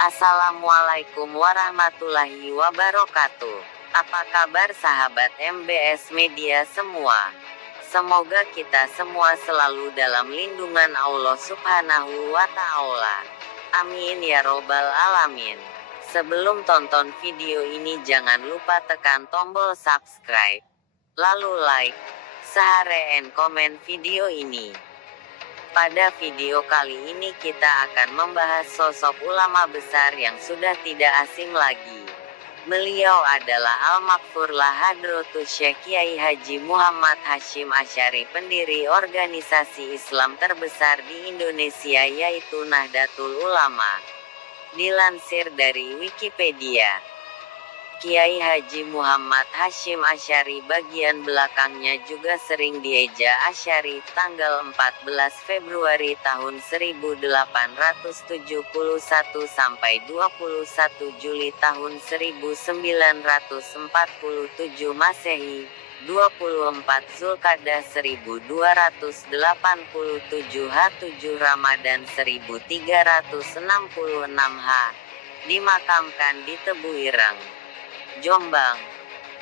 Assalamualaikum warahmatullahi wabarakatuh. Apa kabar sahabat MBS Media semua? Semoga kita semua selalu dalam lindungan Allah Subhanahu wa Ta'ala. Amin ya robbal alamin. Sebelum tonton video ini jangan lupa tekan tombol subscribe, lalu like, share and komen video ini. Pada video kali ini kita akan membahas sosok ulama besar yang sudah tidak asing lagi. Beliau adalah Al-Maghfurlah Hadratus Syekh Kiai Haji Muhammad Hasyim Asy'ari, pendiri organisasi Islam terbesar di Indonesia yaitu Nahdlatul Ulama. Dilansir dari Wikipedia, Kiai Haji Muhammad Hasyim Asy'ari bagian belakangnya juga sering dieja Asy'ari, tanggal 14 Februari tahun 1871 sampai 21 Juli tahun 1947 Masehi, 24 Zulqa'dah 1287 H7 Ramadan 1366 H, dimakamkan di Tebuireng, Jombang,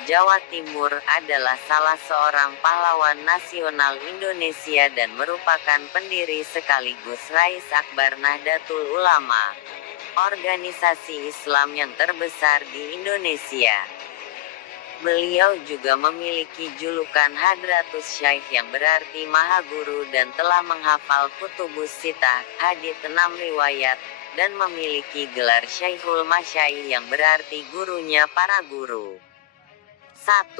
Jawa Timur, adalah salah seorang pahlawan nasional Indonesia dan merupakan pendiri sekaligus Rais Akbar Nahdlatul Ulama, organisasi Islam yang terbesar di Indonesia. Beliau juga memiliki julukan Hadratus Syekh yang berarti Maha Guru dan telah menghafal Kutubus Sittah, hadits 6 riwayat, dan memiliki gelar Syekhul Masyayikh yang berarti gurunya para guru. 1.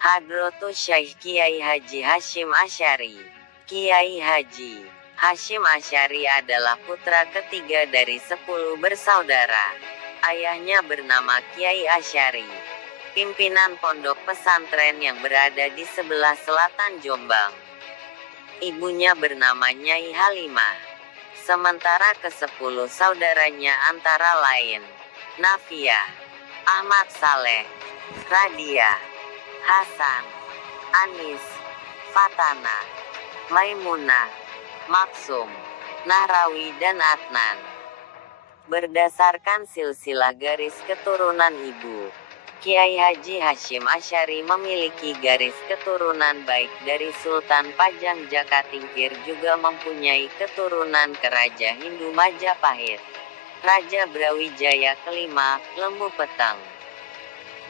Hadratus Syekh Kiai Haji Hasyim Asy'ari. Kiai Haji Hasyim Asy'ari adalah putra ketiga dari 10 bersaudara. Ayahnya bernama Kiai Asy'ari, pimpinan pondok pesantren yang berada di sebelah selatan Jombang. Ibunya bernama Nyai Halimah. Sementara ke-10 saudaranya antara lain Nafiah, Ahmad Saleh, Radia, Hasan, Anis, Fatana, Maimunah, Maksum, Nahrawi dan Adnan. Berdasarkan silsilah garis keturunan ibu, Kiai Haji Hasyim Asy'ari memiliki garis keturunan baik dari Sultan Pajang Jakatingkir, juga mempunyai keturunan ke Raja Hindu Majapahit, Raja Brawijaya kelima, Lembu Peteng.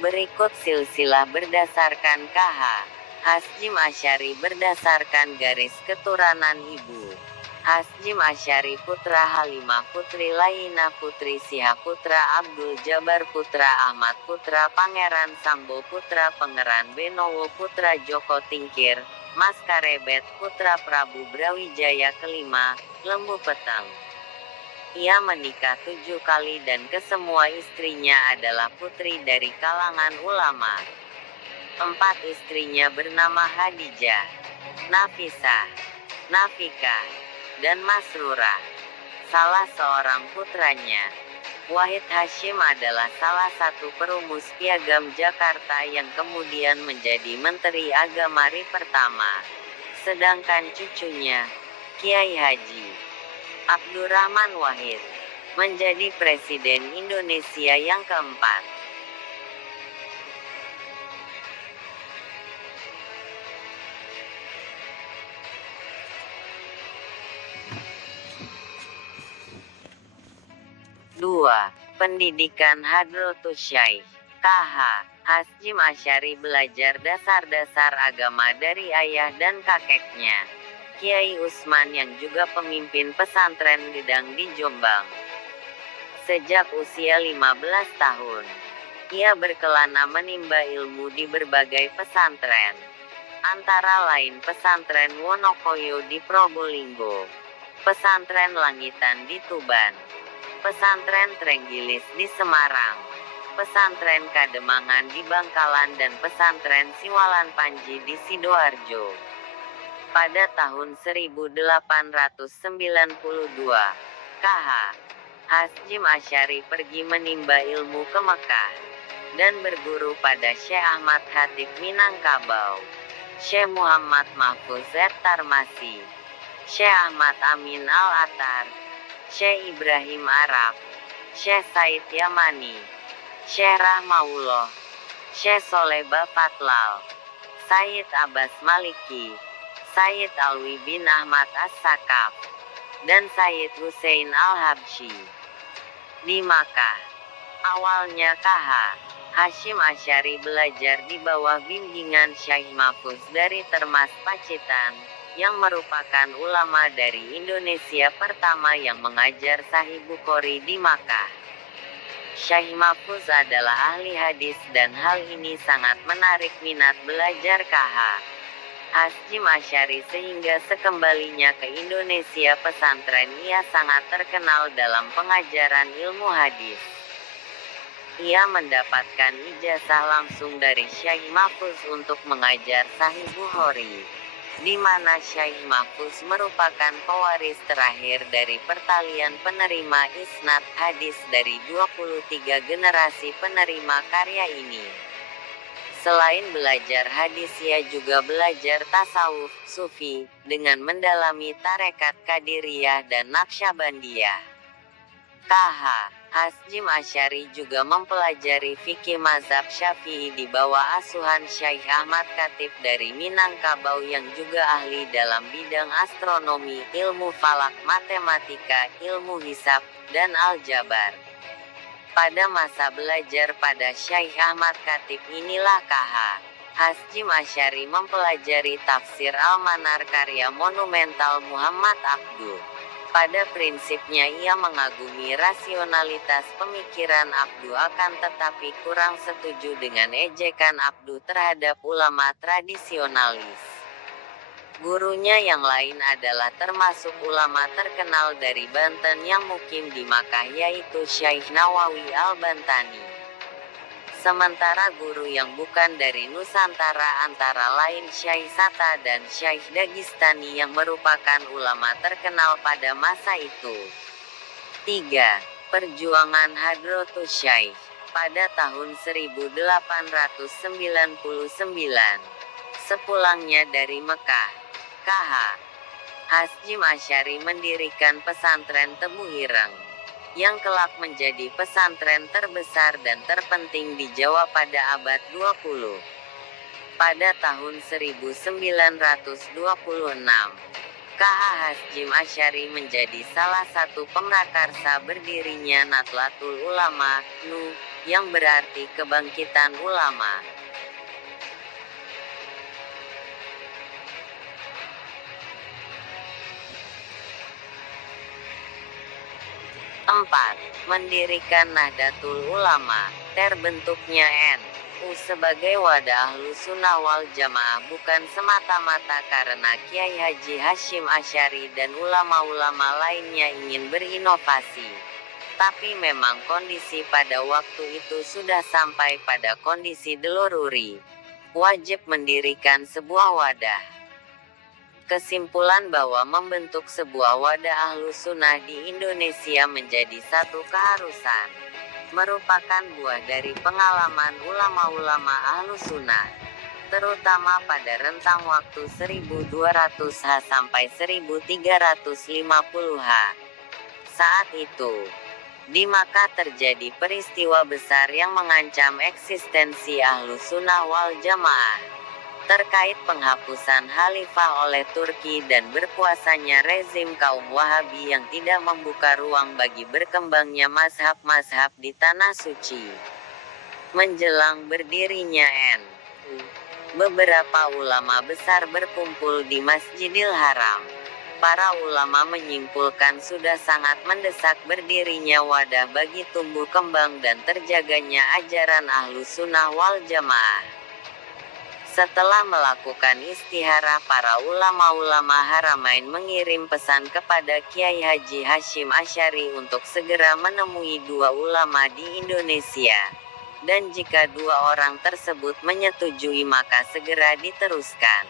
Berikut silsilah berdasarkan KH Hasyim Asy'ari berdasarkan garis keturunan ibu. Hasyim Asy'ari putra Halimah putri Lainah putri Siha putra Abdul Jabar putra Ahmad putra Pangeran Sambo putra Pangeran Benowo putra Joko Tingkir, Mas Karebet putra Prabu Brawijaya kelima, Lembu Peteng. Ia menikah 7 kali dan kesemua istrinya adalah putri dari kalangan ulama. 4 istrinya bernama Hadijah, Nafisah, Nafika, dan Masrurah. Salah seorang putranya, Wahid Hasyim, adalah salah satu perumus Piagam Jakarta yang kemudian menjadi Menteri Agama RI pertama. Sedangkan cucunya, Kiai Haji Abdurrahman Wahid, menjadi Presiden Indonesia yang keempat. Pendidikan Hadratus Syekh KH Hasyim Asy'ari belajar dasar-dasar agama dari ayah dan kakeknya, Kiai Usman, yang juga pemimpin pesantren Gedang di Jombang. Sejak usia 15 tahun, ia berkelana menimba ilmu di berbagai pesantren, antara lain pesantren Wonokoyo di Probolinggo, pesantren Langitan di Tuban, pesantren Trenggilis di Semarang, pesantren Kademangan di Bangkalan, dan pesantren Siwalan Panji di Sidoarjo. Pada tahun 1892, KH Hasyim Asy'ari pergi menimba ilmu ke Mekah dan berguru pada Syekh Ahmad Khatib Minangkabau, Syekh Muhammad Mahfuz Tarmasi, Syekh Ahmad Amin Al-Attar, Syekh Ibrahim Arab, Syekh Said Yamani, Syekh Rahmaullah, Syekh Soleh Bafatlal, Sayyid Abbas Maliki, Sayyid Alwi bin Ahmad As-Sakaf, dan Sayyid Hussein Al-Habsyi. Di Makkah, awalnya KH Hasyim Asy'ari belajar di bawah bimbingan Syekh Mahfuz dari Termas Pacitan, yang merupakan ulama dari Indonesia pertama yang mengajar Sahih Bukhari di Makkah. Syekh Mahfuz adalah ahli hadis dan hal ini sangat menarik minat belajar KH Hasyim Asy'ari sehingga sekembalinya ke Indonesia pesantren ia sangat terkenal dalam pengajaran ilmu hadis. Ia mendapatkan ijazah langsung dari Syekh Mahfuz untuk mengajar Sahih Bukhari, di mana Syekh Mahfuz merupakan pewaris terakhir dari pertalian penerima isnad hadis dari 23 generasi penerima karya ini. Selain belajar hadis ia juga belajar tasawuf, sufi, dengan mendalami tarekat Qadiriyah dan Naqsyabandiyah. KH Hasyim Asy'ari juga mempelajari fikih mazhab Syafi'i di bawah asuhan Syekh Ahmad Khatib dari Minangkabau yang juga ahli dalam bidang astronomi, ilmu falak, matematika, ilmu hisab, dan aljabar. Pada masa belajar pada Syekh Ahmad Khatib inilah KH Hasyim Asy'ari mempelajari tafsir Al-Manar karya monumental Muhammad Abduh. Pada prinsipnya ia mengagumi rasionalitas pemikiran Abduh akan tetapi kurang setuju dengan ejekan Abduh terhadap ulama tradisionalis. Gurunya yang lain adalah termasuk ulama terkenal dari Banten yang mukim di Makkah yaitu Syekh Nawawi Al-Bantani. Sementara guru yang bukan dari Nusantara antara lain Syekh Satta dan Syekh Dagistani yang merupakan ulama terkenal pada masa itu. 3. Perjuangan Hadratus Syekh. Pada tahun 1899, sepulangnya dari Mekah, KH Hasyim Asy'ari mendirikan pesantren Tebu Ireng, yang kelak menjadi pesantren terbesar dan terpenting di Jawa pada abad 20. Pada tahun 1926, KH Hasyim Asy'ari menjadi salah satu pemrakarsa berdirinya Nahdlatul Ulama, NU, yang berarti kebangkitan ulama. 4. Mendirikan Nahdlatul Ulama. Terbentuknya NU sebagai wadah Ahlussunnah wal Jamaah bukan semata-mata karena Kiai Haji Hasyim Asy'ari dan ulama-ulama lainnya ingin berinovasi. Tapi memang kondisi pada waktu itu sudah sampai pada kondisi darurat. Wajib mendirikan sebuah wadah. Kesimpulan bahwa membentuk sebuah wadah Ahlussunnah di Indonesia menjadi satu keharusan, merupakan buah dari pengalaman ulama-ulama Ahlussunnah, terutama pada rentang waktu 1200H sampai 1350H. Saat itu, di Makkah terjadi peristiwa besar yang mengancam eksistensi Ahlussunnah wal Jamaah, terkait penghapusan khalifah oleh Turki dan berkuasanya rezim kaum Wahabi yang tidak membuka ruang bagi berkembangnya mazhab-mazhab di Tanah Suci. Menjelang berdirinya NU, beberapa ulama besar berkumpul di Masjidil Haram. Para ulama menyimpulkan sudah sangat mendesak berdirinya wadah bagi tumbuh kembang dan terjaganya ajaran Ahlussunnah wal Jamaah. Setelah melakukan istikharah, para ulama-ulama Haramain mengirim pesan kepada Kiai Haji Hasyim Asy'ari untuk segera menemui dua ulama di Indonesia. Dan jika dua orang tersebut menyetujui maka segera diteruskan.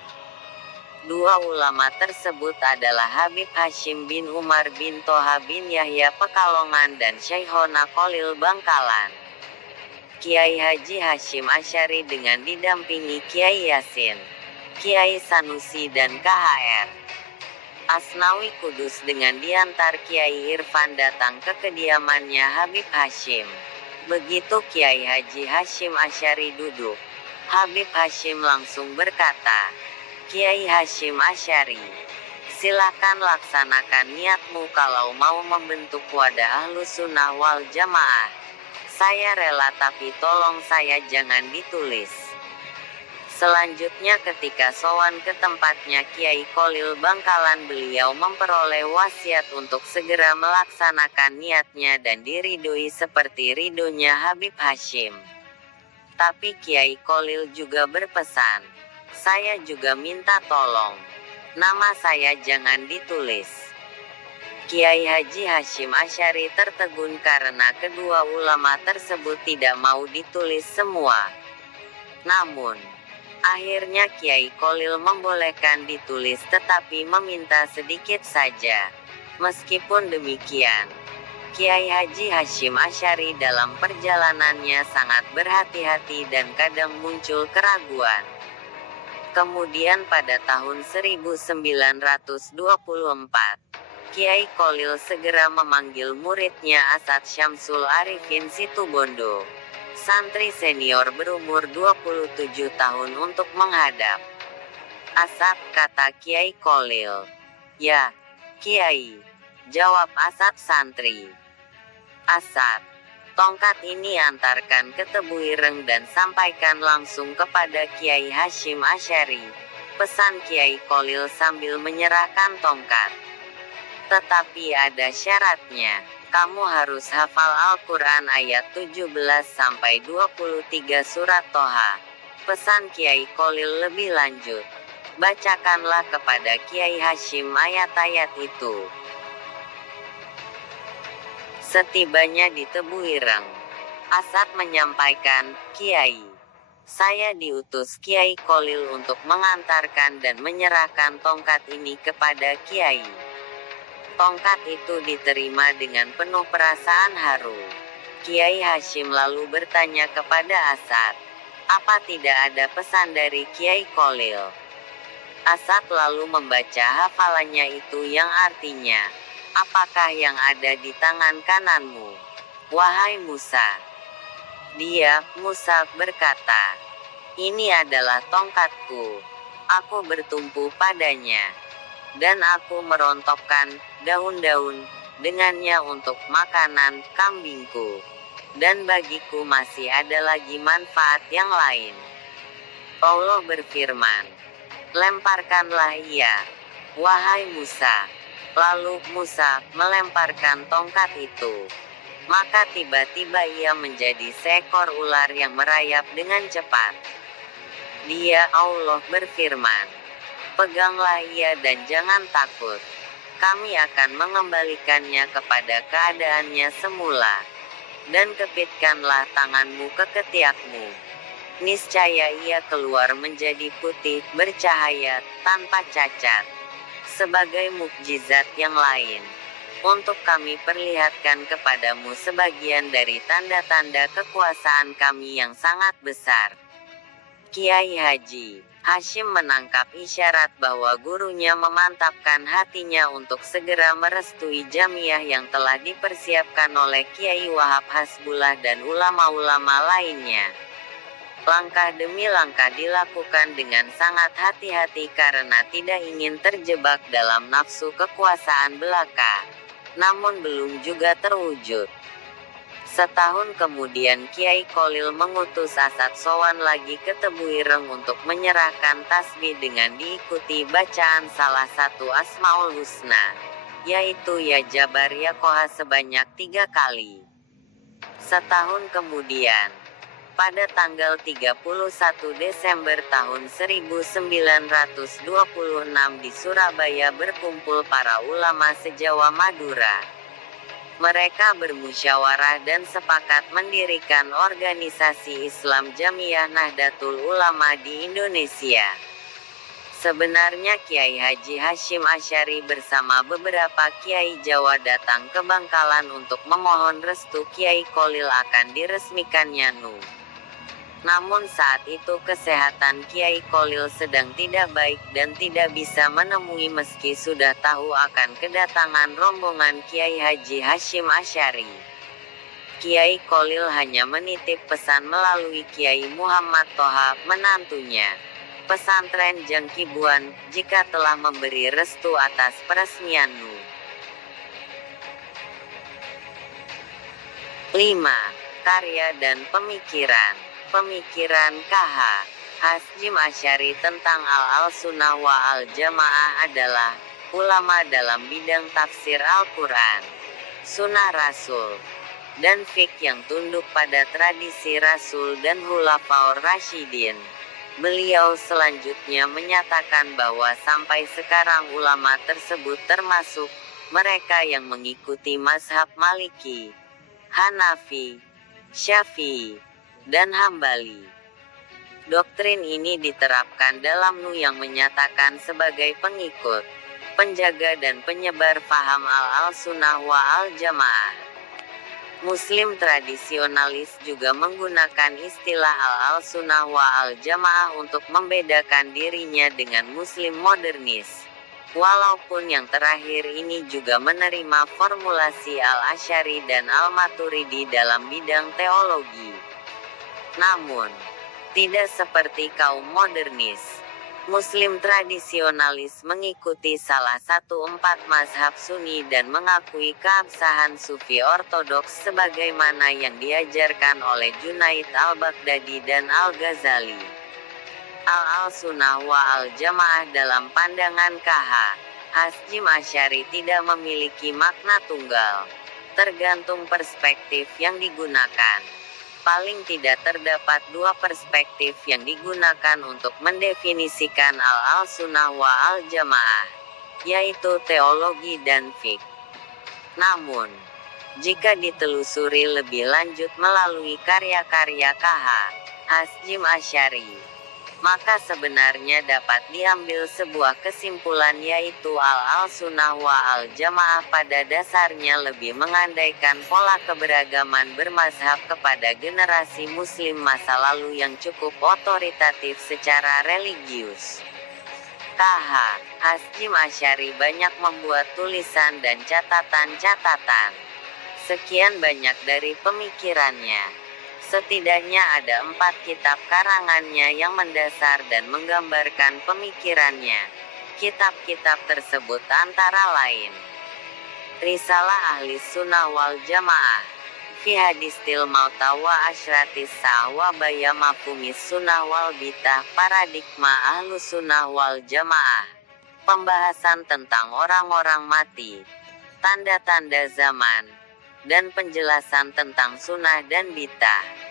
Dua ulama tersebut adalah Habib Hasyim bin Umar bin Toha bin Yahya Pekalongan dan Syekhona Khalil Bangkalan. Kiai Haji Hasyim Asy'ari dengan didampingi Kiai Yasin, Kiai Sanusi dan KHR Asnawi Kudus dengan diantar Kiai Irfan datang ke kediamannya Habib Hashim. Begitu Kiai Haji Hashim Asyari duduk, Habib Hashim langsung berkata, "Kiai Hashim Asyari, silakan laksanakan niatmu kalau mau membentuk wadah Ahlus Sunnah wal Jamaah. Saya rela tapi tolong saya jangan ditulis." Selanjutnya ketika sowan ke tempatnya Kiai Kholil Bangkalan, beliau memperoleh wasiat untuk segera melaksanakan niatnya dan diridhoi seperti ridhonya Habib Hashim. Tapi Kiai Kholil juga berpesan, "Saya juga minta tolong, nama saya jangan ditulis." Kiai Haji Hashim Asyari tertegun karena kedua ulama tersebut tidak mau ditulis semua. Namun, akhirnya Kiai Kholil membolehkan ditulis tetapi meminta sedikit saja. Meskipun demikian, Kiai Haji Hashim Asyari dalam perjalanannya sangat berhati-hati dan kadang muncul keraguan. Kemudian pada tahun 1924, Kiai Kholil segera memanggil muridnya Asad Syamsul Arifin Situbondo, santri senior berumur 27 tahun untuk menghadap. "Asad," kata Kiai Kholil. "Ya, Kiai," jawab Asad santri. "Asad, tongkat ini antarkan ke Tebu Ireng dan sampaikan langsung kepada Kiai Hashim Asyari," pesan Kiai Kholil sambil menyerahkan tongkat. "Tetapi ada syaratnya. Kamu harus hafal Al-Quran ayat 17-23 surat Toha," pesan Kiai Kholil lebih lanjut. "Bacakanlah kepada Kiai Hashim ayat-ayat itu." Setibanya di Tebu Ireng, Asad menyampaikan, "Kiai, saya diutus Kiai Kholil untuk mengantarkan dan menyerahkan tongkat ini kepada Kiai." Tongkat itu diterima dengan penuh perasaan haru. Kiai Hashim lalu bertanya kepada Asad, "Apa tidak ada pesan dari Kiai Kholil?" Asad lalu membaca hafalannya itu yang artinya, "Apakah yang ada di tangan kananmu, wahai Musa?" Dia, Musa, berkata, "Ini adalah tongkatku. Aku bertumpu padanya. Dan aku merontokkan daun-daun dengannya untuk makanan kambingku. Dan bagiku masih ada lagi manfaat yang lain." Allah berfirman, "Lemparkanlah ia, wahai Musa." Lalu Musa melemparkan tongkat itu. Maka tiba-tiba ia menjadi seekor ular yang merayap dengan cepat. Dia, Allah berfirman, "Peganglah ia dan jangan takut. Kami akan mengembalikannya kepada keadaannya semula. Dan kepitkanlah tanganmu ke ketiakmu. Niscaya ia keluar menjadi putih, bercahaya, tanpa cacat. Sebagai mukjizat yang lain. Untuk kami perlihatkan kepadamu sebagian dari tanda-tanda kekuasaan kami yang sangat besar." Kiai Haji Hashim menangkap isyarat bahwa gurunya memantapkan hatinya untuk segera merestui jamiah yang telah dipersiapkan oleh Kiai Wahab Hasbullah dan ulama-ulama lainnya. Langkah demi langkah dilakukan dengan sangat hati-hati karena tidak ingin terjebak dalam nafsu kekuasaan belaka. Namun belum juga terwujud. Setahun kemudian Kiai Kholil mengutus Asad sowan lagi ke Tebu Ireng untuk menyerahkan tasbih dengan diikuti bacaan salah satu Asmaul Husna, yaitu Ya Jabar Ya Qoha sebanyak 3 kali. Setahun kemudian, pada tanggal 31 Desember tahun 1926 di Surabaya berkumpul para ulama se-Jawa Madura. Mereka bermusyawarah dan sepakat mendirikan organisasi Islam Jamiyah Nahdlatul Ulama di Indonesia. Sebenarnya Kiai Haji Hashim Asyari bersama beberapa Kiai Jawa datang ke Bangkalan untuk memohon restu Kiai Kholil akan diresmikannya NU. Namun saat itu kesehatan Kiai Kholil sedang tidak baik dan tidak bisa menemui meski sudah tahu akan kedatangan rombongan Kiai Haji Hashim Asy'ari. Kiai Kholil hanya menitip pesan melalui Kiai Muhammad Toha, menantunya. Pesantren Jangkibuan, jika telah memberi restu atas peresmian Nu. 5. Karya dan pemikiran. Pemikiran KH. Hashim Asy'ari tentang Al-Sunnah wal Jamaah adalah ulama dalam bidang tafsir Al-Quran, Sunnah Rasul, dan fiqh yang tunduk pada tradisi Rasul dan Khulafaur Rasyidin. Beliau selanjutnya menyatakan bahwa sampai sekarang ulama tersebut termasuk mereka yang mengikuti mazhab Maliki, Hanafi, Syafi'i, dan Hambali. Doktrin ini diterapkan dalam Nu yang menyatakan sebagai pengikut, penjaga dan penyebar paham Al-Sunnah wal Jamaah. Muslim tradisionalis juga menggunakan istilah Al-Sunnah wal Jamaah untuk membedakan dirinya dengan Muslim modernis. Walaupun yang terakhir ini juga menerima formulasi Al-Asy'ari dan Al-Maturidi dalam bidang teologi. Namun, tidak seperti kaum modernis, Muslim tradisionalis mengikuti salah satu 4 mazhab Sunni dan mengakui keabsahan Sufi Ortodoks sebagaimana yang diajarkan oleh Junaid al-Baghdadi dan Al-Ghazali. Al-Sunnah wal Jamaah dalam pandangan KH Hashim Asy'ari tidak memiliki makna tunggal. Tergantung perspektif yang digunakan. Paling tidak terdapat 2 perspektif yang digunakan untuk mendefinisikan Al-Sunnah wal Jamaah, yaitu teologi dan fiqh. Namun, jika ditelusuri lebih lanjut melalui karya-karya KH Hashim Asy'ari, maka sebenarnya dapat diambil sebuah kesimpulan yaitu Al-Sunnah wal Jamaah pada dasarnya lebih mengandaikan pola keberagaman bermazhab kepada generasi muslim masa lalu yang cukup otoritatif secara religius. KH Hashim Asy'ari banyak membuat tulisan dan catatan-catatan. Sekian banyak dari pemikirannya. Setidaknya ada 4 kitab karangannya yang mendasar dan menggambarkan pemikirannya. Kitab-kitab tersebut antara lain Risalah Ahli Sunnah wal Jamaah, Fi Hadistil Mauta wa Asyratis Sa'ah wa Baya Mafhumis Sunnah wal Bid'ah, Paradigma Ahlu Sunnah wal Jamaah, pembahasan tentang orang-orang mati, tanda-tanda zaman, dan penjelasan tentang sunnah dan bid'ah.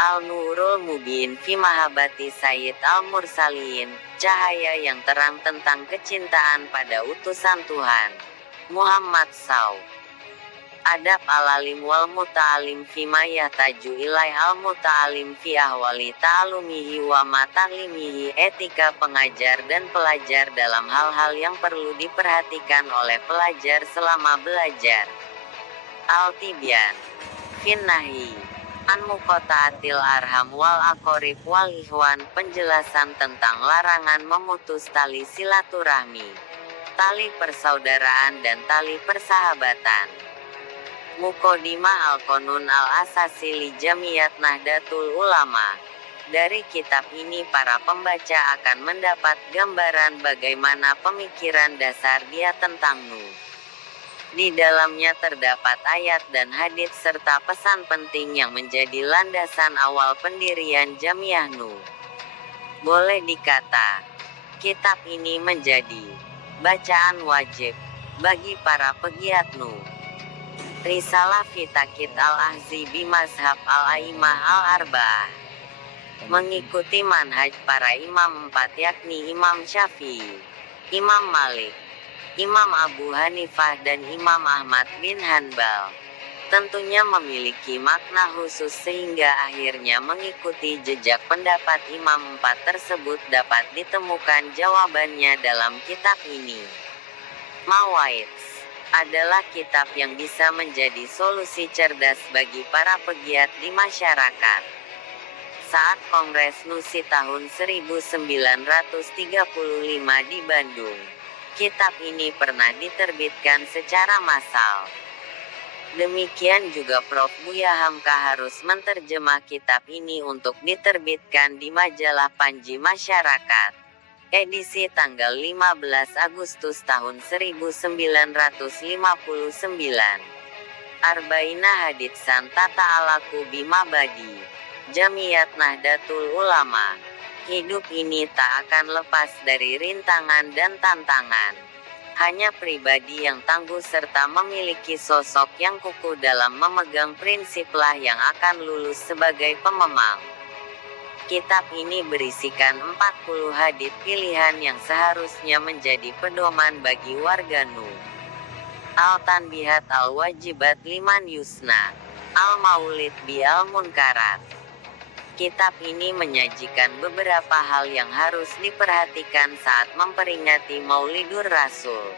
Al-Nurul Mubin fi Mahabbati Sayyid Al-Mursalin, cahaya yang terang tentang kecintaan pada utusan Tuhan, Muhammad SAW. Adab al-alim wal muta'alim fi ma yahtaju ilai al-muta'alim fi ahwali ta'alumihi wa ma ta'limihi, etika pengajar dan pelajar dalam hal-hal yang perlu diperhatikan oleh pelajar selama belajar. Al-Tibyan fin Nahi an muqata'atil arham wal aqorib wal ikhwan, penjelasan tentang larangan memutus tali silaturahmi, tali persaudaraan dan tali persahabatan. Muqaddimah Al-Qanun Al-Asasi li Jamiyat Nahdlatul Ulama. Dari kitab ini para pembaca akan mendapat gambaran bagaimana pemikiran dasar dia tentang Nu. Di dalamnya terdapat ayat dan hadits serta pesan penting yang menjadi landasan awal pendirian Jamiah Nu. Boleh dikata, kitab ini menjadi bacaan wajib bagi para pegiat Nu. Risalah fi Taqid al-Ahzi bi Mazhab al-A'immah al-Arba'ah, mengikuti manhaj para imam 4 yakni Imam Syafi'i, Imam Malik, Imam Abu Hanifah dan Imam Ahmad bin Hanbal. Tentunya memiliki makna khusus sehingga akhirnya mengikuti jejak pendapat Imam 4 tersebut dapat ditemukan jawabannya dalam kitab ini. Mawaidz adalah kitab yang bisa menjadi solusi cerdas bagi para pegiat di masyarakat. saat Kongres NUSI tahun 1935 di Bandung. Kitab ini pernah diterbitkan secara massal. Demikian juga Prof. Buya Hamka harus menerjemah kitab ini untuk diterbitkan di majalah Panji Masyarakat. Edisi tanggal 15 Agustus tahun 1959. Arba'ina Hadits Santata Alaku Bimabadi. Jamiyat Nahdlatul Ulama. Hidup ini tak akan lepas dari rintangan dan tantangan. Hanya pribadi yang tangguh serta memiliki sosok yang kukuh dalam memegang prinsiplah yang akan lulus sebagai pememang. Kitab ini berisikan 40 hadits pilihan yang seharusnya menjadi pedoman bagi warga Nu. Al-Tanbihat Al-Wajibat Liman Yusna. Al-Maulid bi Al-Munkarat. Kitab ini menyajikan beberapa hal yang harus diperhatikan saat memperingati Maulidur Rasul.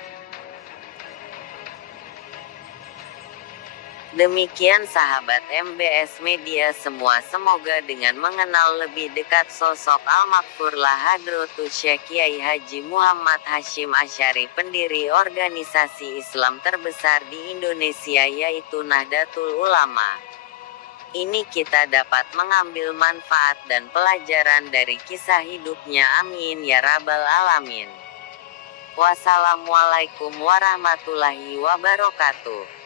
Demikian sahabat MBS Media semua, semoga dengan mengenal lebih dekat sosok Al-Maghfurlah Hadratus Syekh Kiai Haji Muhammad Hasyim Asy'ari, pendiri organisasi Islam terbesar di Indonesia yaitu Nahdlatul Ulama, ini kita dapat mengambil manfaat dan pelajaran dari kisah hidupnya. Amin ya rabbal alamin. Wassalamualaikum warahmatullahi wabarakatuh.